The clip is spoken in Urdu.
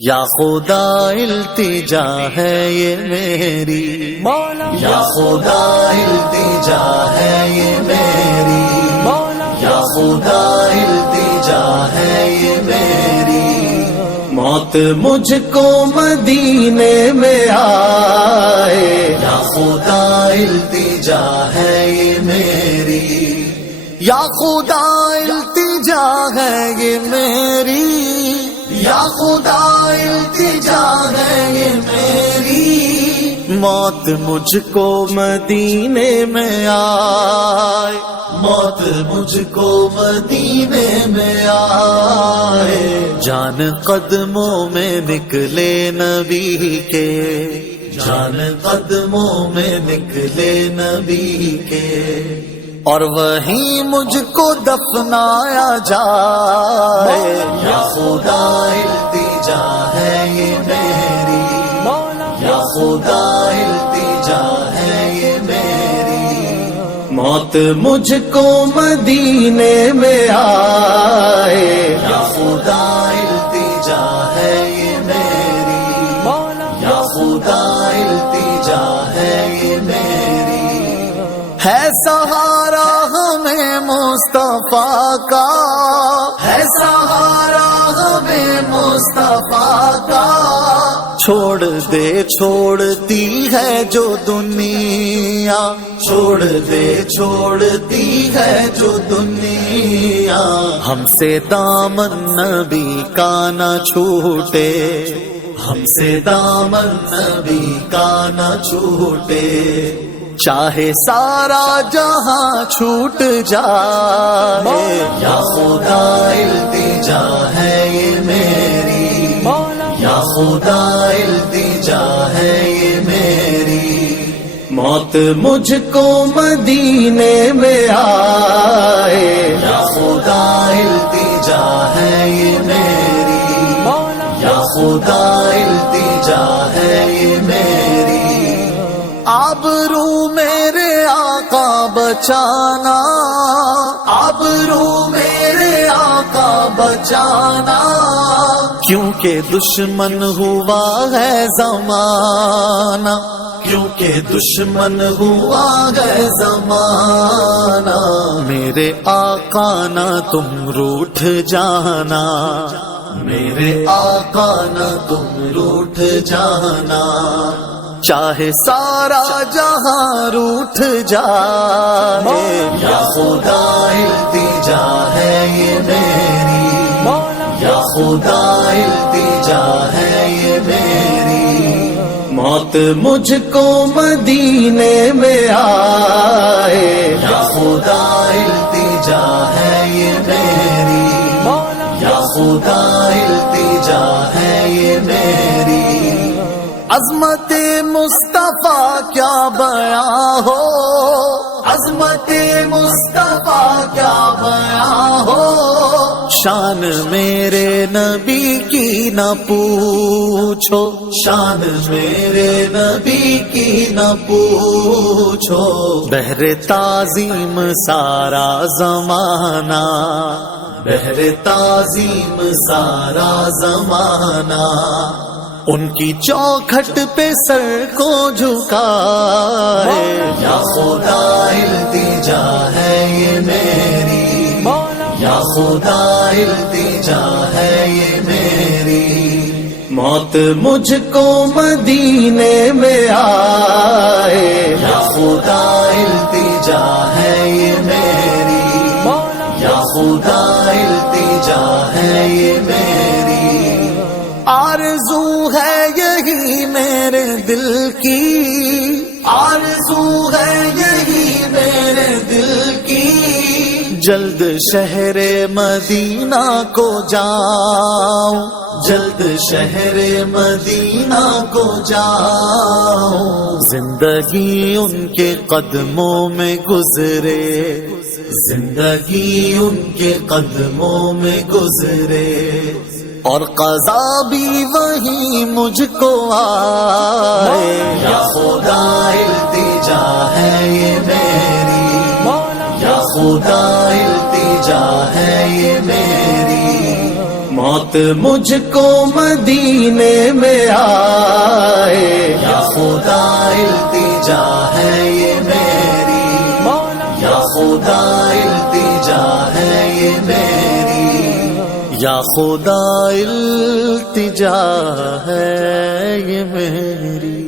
یا خدا التجا ہے یہ میری مولا، یا خدا التجا ہے یہ میری مولا، یا خدا التجا ہے یہ میری موت مجھ کو مدینے میں آئے یا خدا التجا ہے یہ میری یا خدا التجا ہے یہ میری یا خدا التجا ہے یہ میری موت مجھ کو مدینے میں آئے موت مجھ کو مدینے میں آئے جان قدموں میں نکلے نبی کے جان قدموں میں نکلے نبی کے اور وہیں مجھ کو دفنایا جائے یا خدا التجا ہے یہ میری مولا، یا خدا التجا ہے یہ میری موت مجھ کو مدینے میں آئے یا خدا التجا ہے یہ میری مولا، یا خدا التجا ہے یہ میری ہے سہارا ہمیں مصطفیٰ کا ہے سہارا ہمیں مصطفیٰ کا چھوڑتی ہے جو دنیا چھوڑتی ہے جو دنیا ہم سے دامن نبی کا نہ چھوٹے ہم سے دامن نبی کا نہ چھوٹے چاہے سارا جہاں چھوٹ جائے یا خدا التجا ہے یہ میری مولا، یا خدا التجا ہے یہ میری موت مجھ کو مدینے میں آئے یا خدا التجا ہے یہ میری مولا، یا خدا التجا ہے یہ میری آبرو میرے آقا بچانا آبرو میرے آقا بچانا کیونکہ دشمن ہوا ہے زمانہ کیونکہ دشمن ہوا ہے زمانہ میرے آقا نہ تم روٹھ جانا میرے آقا نہ تم روٹھ جانا چاہے سارا جہاں روٹھ جائے یا خدا التجا ہے یہ میری مولا، یا خدا التجا ہے یہ میری موت مجھ کو مدینے میں آئے یا خدا التجا ہے یہ میری مولا، یا خدا التجا ہے یہ میری عظمت مصطفیٰ کیا بیاں ہو عظمت مصطفیٰ کیا بیاں ہو شان میرے نبی کی نہ پوچھو شان میرے نبی کی نہ پوچھو بحر تعظیم سارا زمانہ بحر تعظیم سارا زمانہ ان کی چوکھٹ پہ سر کو جھکائے یا خدا التجا ہے یہ میری مولا، یا خدا التجا ہے یہ میری موت مجھ کو مدینے میں آئے یا خدا التجا ہے یہ میری مولا، یا خدا التجا ہے یہ میری آرزو ہے یہی میرے دل کی آرزو ہے یہی میرے دل کی جلد شہر مدینہ کو جاؤں جلد شہر مدینہ کو جاؤں زندگی ان کے قدموں میں گزرے زندگی ان کے قدموں میں گزرے اور قضا بھی وہی مجھ کو آئے یا خدا التجا ہے یہ میری مولا، یا خدا التجا ہے یہ میری موت مجھ کو مدینے میں آئے، یا خدا التجا ہے یہ میری، مولا یا خدا التجا ہے یہ میری، یا خدا التجا ہے یہ میری۔